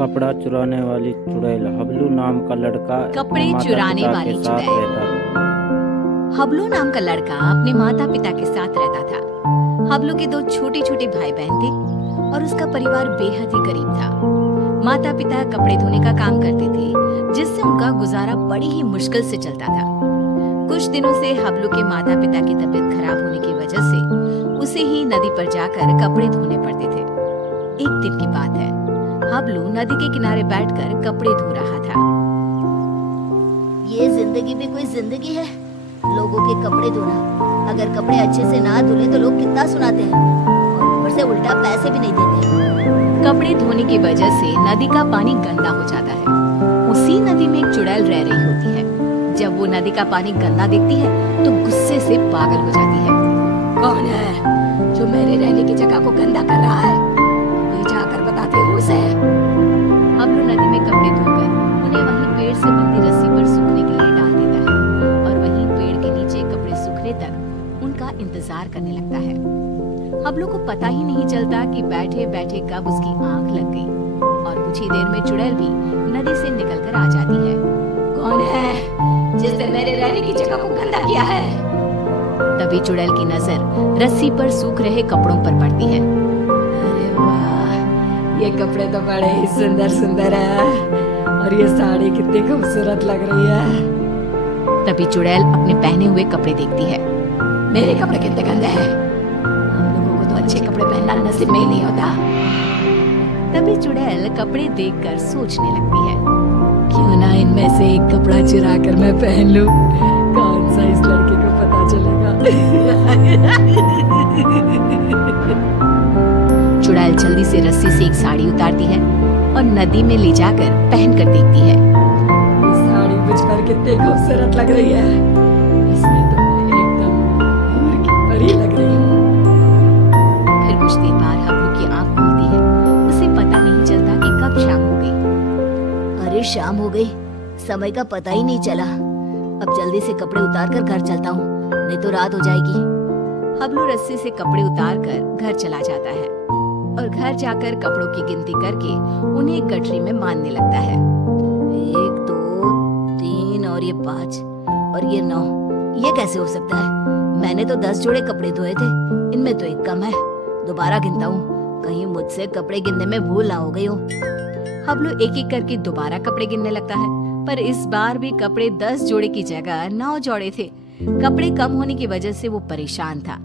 कपड़ा चुराने वाली चुड़ैल। हबलू नाम का लड़का कपड़े माता चुराने पिता वाली के साथ चुड़ैल। रहता था। हबलू नाम का लड़का अपने माता पिता के साथ रहता था। हबलू के दो छोटे छोटे भाई बहन थे और उसका परिवार बेहद ही गरीब था। माता पिता कपड़े धोने का काम करते थे, जिससे उनका गुजारा बड़ी ही मुश्किल से चलता था। कुछ दिनों से हबलू के माता पिता की तबीयत खराब होने की वजह से उसे ही नदी पर जाकर कपड़े धोने पड़ते थे। एक दिन की बात है, हबलू नदी के किनारे बैठकर कपड़े धो रहा था। ये जिंदगी भी कोई जिंदगी है, लोगों के कपड़े धोना। अगर कपड़े अच्छे से ना धुले तो लोग कितना सुनाते हैं और ऊपर से उल्टा पैसे भी नहीं देते। कपड़े धोने की वजह से नदी का पानी गंदा हो जाता है। उसी नदी में एक चुड़ैल रह रही होती है। जब वो नदी का पानी गंदा देखती है तो गुस्से से पागल हो जाती है। कौन है जो मेरे रहने की जगह को गंदा कर रहा है? ये जाकर बताते हो उसे। हबलू नदी में कपड़े धोकर उन्हें वहीं पेड़ से बंधी रस्सी पर सूखने के लिए डाल देता है और वहीं पेड़ के नीचे कपड़े सूखने तक उनका इंतजार करने लगता है। हबलू को पता ही नहीं चलता कि बैठे बैठे कब उसकी आंख लग गई और कुछ ही देर में चुड़ैल भी नदी से निकलकर आ जाती है। कौन है जिसने मेरे रहने की जगह को गंदा किया है? तभी चुड़ैल की नजर रस्सी पर सूख रहे कपड़ों पर पड़ती है। अरे वाह, ये कपड़े तो बड़े ही सुंदर सुंदर है और ये साड़ी कितनी खूबसूरत लग रही है। तभी चुड़ैल अपने पहने हुए कपड़े देखती है। मेरे कपड़े कितने गंदे हैं, हम लोगों को तो अच्छे कपड़े पहनना नसीब में ही नहीं होता। तभी चुड़ैल कपड़े देखकर सोचने लगती है, क्यों ना इनमें से एक कपड़ा चुरा कर मैं पहन लूं, कौन सा इस लड़के को पता चलेगा। चुड़ैल जल्दी से रस्सी से एक साड़ी उतारती है और नदी में ले जाकर पहन कर देखती है। ये साड़ी मुझ पर कितनी खूबसूरत लग रही है, इसमें तो मैं एकदम हूर की परी लग रही हूँ। फिर कुछ देर बाद हबलू की आंख खुलती है। उसे पता नहीं चलता कि कब शाम हो गई। अरे शाम हो गई, समय का पता ही नहीं चला। अब जल्दी से कपड़े उतार कर घर चलता हूँ, नहीं तो रात हो जाएगी। हबलू रस्सी से कपड़े उतार कर घर चला जाता है और घर जाकर कपड़ों की गिनती करके उन्हें एक गठरी में बांधने लगता है। 1 2 3 और ये 5 और ये 9, ये कैसे हो सकता है? मैंने तो 10 जोड़े कपड़े धोए थे, इनमें तो एक कम है। दोबारा गिनता हूँ, कहीं मुझसे कपड़े गिनने में भूल ना हो गई हो। हबलू एक एक करके दोबारा कपड़े गिनने लगता है, पर इस बार भी कपड़े 10 जोड़े की जगह 9 जोड़े थे। कपड़े कम होने की वजह से वो परेशान था।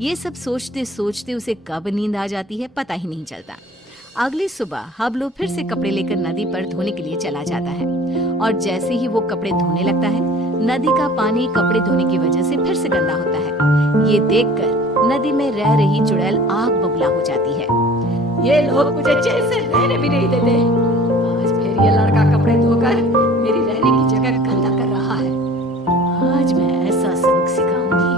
ये सब सोचते सोचते उसे कब नींद आ जाती है पता ही नहीं चलता। अगली सुबह हबलू फिर से कपड़े लेकर नदी पर धोने के लिए चला जाता है और जैसे ही वो कपड़े धोने लगता है, नदी का पानी कपड़े धोने की वजह से फिर से गंदा होता है। ये देखकर नदी में रह रही चुड़ैल आग बबूला हो जाती है। ये लोग मुझे चैन से रहने भी नहीं देते। आज फिर ये लड़का कपड़े धोकर मेरी रहने की जगह गंदा कर रहा है। आज मैं ऐसा सबक सिखाऊंगी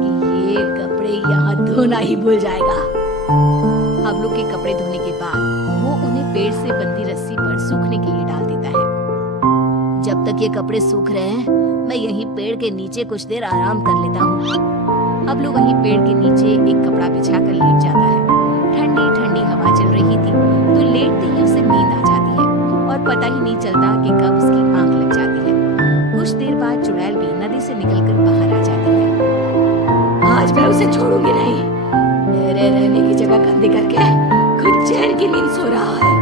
कि ये कपड़े यहाँ धोना ही भूल जाएगा। हबलू के कपड़े धोने के बाद वो उन्हें पेड़ से बंधी रस्सी पर सूखने के लिए डाल देता है। जब तक ये कपड़े सूख रहे हैं, मैं यहीं पेड़ के नीचे कुछ देर आराम कर लेता हूँ। हबलू वहीं पेड़ के नीचे एक कपड़ा बिछाकर लेट जाता है। ठंडी ठंडी हवा चल रही थी तो लेटते ही उसे नींद आ जाती है और पता ही नहीं चलता कि कब उसकी आंख लग जाती है। कुछ देर बाद चुड़ैल भी नदी से निकलकर बाहर आ जाती है। आज मैं उसे छोड़ूंगी नहीं, मेरे रहने की जगह गंदी करके खुद चैन की नींद सो रहा है।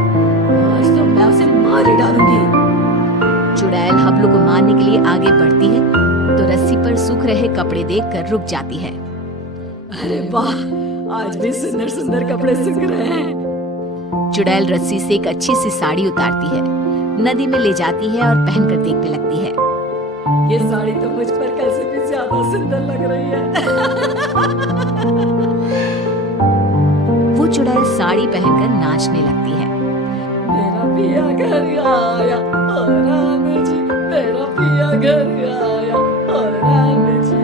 आज तो मैं उसे मार ही डालूंगी। चुड़ैल हबलू को मारने के लिए आगे बढ़ती है तो रस्सी पर सूख रहे कपड़े देखकर रुक जाती है। अरे वाह, आज भी सुंदर सुंदर कपड़े सूख रहे हैं। चुड़ैल रस्सी से एक अच्छी सी साड़ी उतारती है, नदी में ले जाती है और पहनकर देखने लगती है। ये साड़ी तो मुझ पर कल से भी ज्यादा सुंदर लग रही है। वो चुड़ैल साड़ी पहनकर नाचने लगती है। मेरा पिया घर आया और राम जी, मेरा पिया घर आया और राम जी।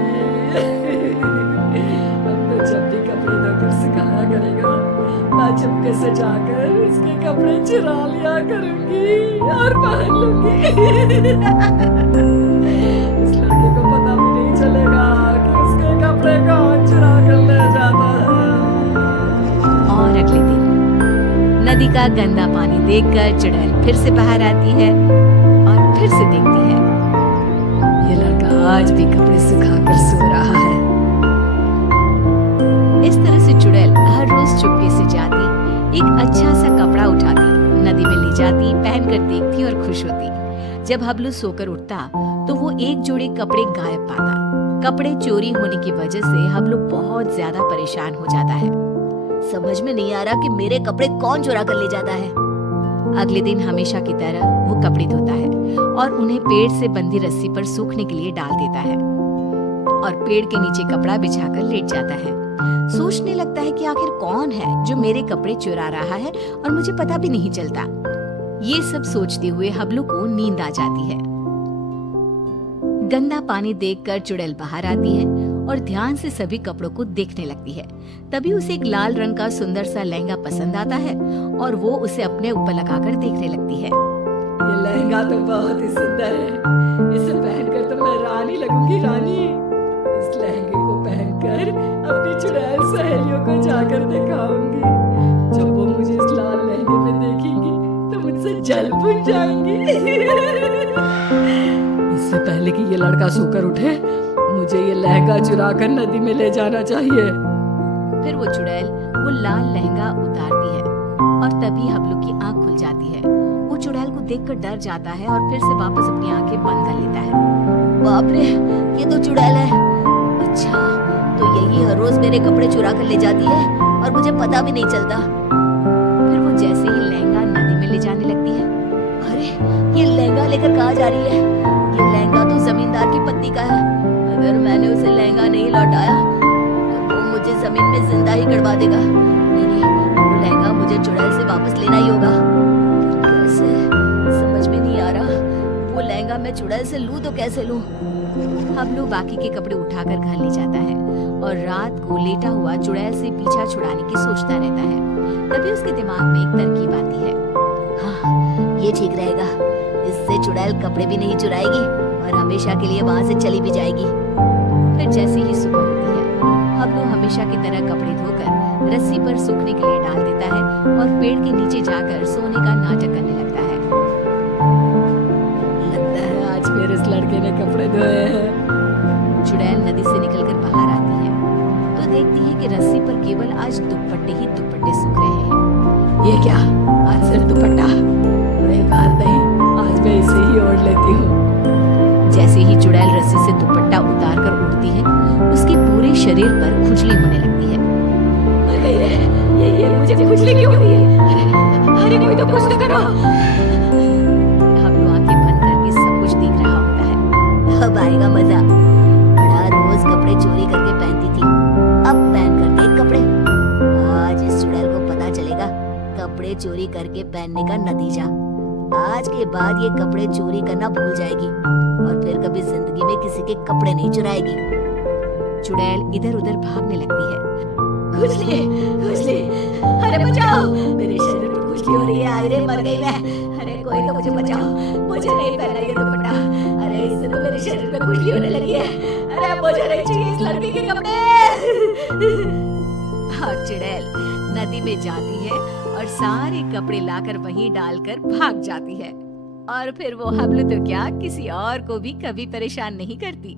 अब तो जब भी कपड़े धोकर सुखाया करेगा, मैं चुपके से जाकर उसके कपड़े चुरा लिया करूंगी और पहन लूंगी। इस लड़के को पता भी नहीं चलेगा कि उसके कपड़े कौन चुरा कर ले जाता है। और अगले दिन नदी का गंदा पानी देखकर चुड़ैल फिर से बाहर आती है और फिर से देखती है, ये लड़का आज भी कपड़े सुखाकर सो रहा है। इस तरह से चुड़ैल हर रोज चुपके से जाती, एक अच्छा सा कपड़ा उठाती, नदी में ले जाती, पहनकर देखती और खुश होती। जब हबलू सोकर उठता तो वो एक जोड़ी कपड़े गायब पाता। कपड़े चोरी होने की वजह से हबलू बहुत ज्यादा परेशान हो जाता है। समझ में नहीं आ रहा कि मेरे कपड़े कौन चुरा कर ले जाता है। अगले दिन हमेशा की तरह वो कपड़े धोता है और उन्हें पेड़ से बंधी रस्सी पर सूखने के लिए डाल देता है और पेड़ के नीचे कपड़ा बिछाकर लेट जाता है। सोचने लगता है कि आखिर कौन है जो मेरे कपड़े चुरा रहा है और मुझे पता भी नहीं चलता। ये सब सोचते हुए हबलू को नींद आ जाती है। गंदा पानी देखकर चुड़ैल बाहर आती है और ध्यान से सभी कपड़ों को देखने लगती है। तभी उसे एक लाल रंग का सुंदर सा लहंगा पसंद आता है और वो उसे अपने ऊपर लगाकर देखने लगती है। ये लहंगा तो बहुत ही सुंदर है, इसे पहनकर तो मैं रानी लगूंगी, रानी। इस लहंगे को पहनकर अपनी चुड़ैल सहेलियों को जाकर दिखाऊंगी। जब वो मुझे इस लाल लहंगे में देखेंगी तो मुझसे जल बुझ जाएंगी। इससे पहले कि ये लड़का सोकर उठे, मुझे ये लहंगा चुरा कर नदी में ले जाना चाहिए। फिर वो चुड़ैल वो लाल लहंगा उतारती है और तभी हबलू की आंख खुल जाती है। वो चुड़ैल को देखकर डर जाता है और फिर से वापस अपनी आंखें बंद कर लेता है। बाप रे, ये तो चुड़ैल है। अच्छा, तो यही हर रोज मेरे कपड़े चुरा कर ले जाती है और मुझे पता भी नहीं चलता। फिर वो जैसे ही लहंगा नदी में ले जाने लगती है। अरे, ये लहंगा लेकर कहाँ जा रही है? ये लहंगा तो जमींदार की पत्नी का है। अगर मैंने उसे लहंगा नहीं लौटाया तो वो मुझे जमीन में जिंदा ही गड़वा देगा। नहीं, वो लहंगा मुझे चुड़ैल से वापस लेना ही होगा। कैसे, समझ में नहीं आ रहा। वो लहंगा मैं चुड़ैल से लूं तो कैसे लूं? हबलू बाकी के कपड़े उठाकर घर ले जाता है और रात को लेटा हुआ चुड़ैल से पीछा छुड़ाने की सोचता रहता है। तभी उसके दिमाग में एक तरकीब आती है। हाँ, ये ठीक रहेगा। इससे चुड़ैल कपड़े भी नहीं चुराएगी और हमेशा के लिए वहां से चली भी जाएगी। फिर जैसे ही सुबह होती है, हबलू हमेशा की तरह कपड़े धोकर रस्सी पर सूखने के लिए डाल देता है और पेड़ के नीचे जाकर सोने का नाटक करने लगता है। लगता है आज फिर इस लड़के ने कपड़े धोए हैं। चुड़ैल नदी से निकलकर बाहर आती है तो देखती है कि रस्सी पर केवल आज दुपट्टे ही दुपट्टे सूख रहे हैं। ये क्या, आज सिर्फ दुपट्टा? कोई बात नहीं, आज मैं इसे ही ओढ़ लेती हूँ। जैसे ही चुड़ैल रस्सी से दुपट्टा उतार कर उड़ती है, उसके पूरे शरीर पर खुजली होने लगती है। अरे ये मुझे खुजली क्यों हो रही है? अरे कोई तो कुछ तो करो। हबलू आंखें बंद करके सब कुछ देख रहा होता है। अब आएगा मजा। बड़ा रोज कपड़े चोरी करके पहनती थी, अब पहन कर देख कपड़े। आज इस चुड़ैल को पता चलेगा कपड़े चोरी करके पहनने का नतीजा। आज के बाद ये कपड़े चोरी करना भूल जाएगी और फिर कभी जिंदगी में किसी के कपड़े नहीं चुराएगी। चुड़ैल इधर उधर भागने लगती है। खुजली, खुजली, अरे बचाओ, मेरे शरीर पर खुजली हो रही है। अरे मर गई मैं। अरे कोई तो मुझे बचाओ, मुझे नहीं पहनना ये दुपट्टा। अरे इससे तो मेरे शरीर पे खुजली होने लगी है। अरे मुझे नहीं चाहिए इस लड़की के कपड़े। और चुड़ैल नदी में जाती है और सारे कपड़े लाकर वहीं डालकर भाग जाती है। और फिर वो हबलू तो क्या, किसी और को भी कभी परेशान नहीं करती।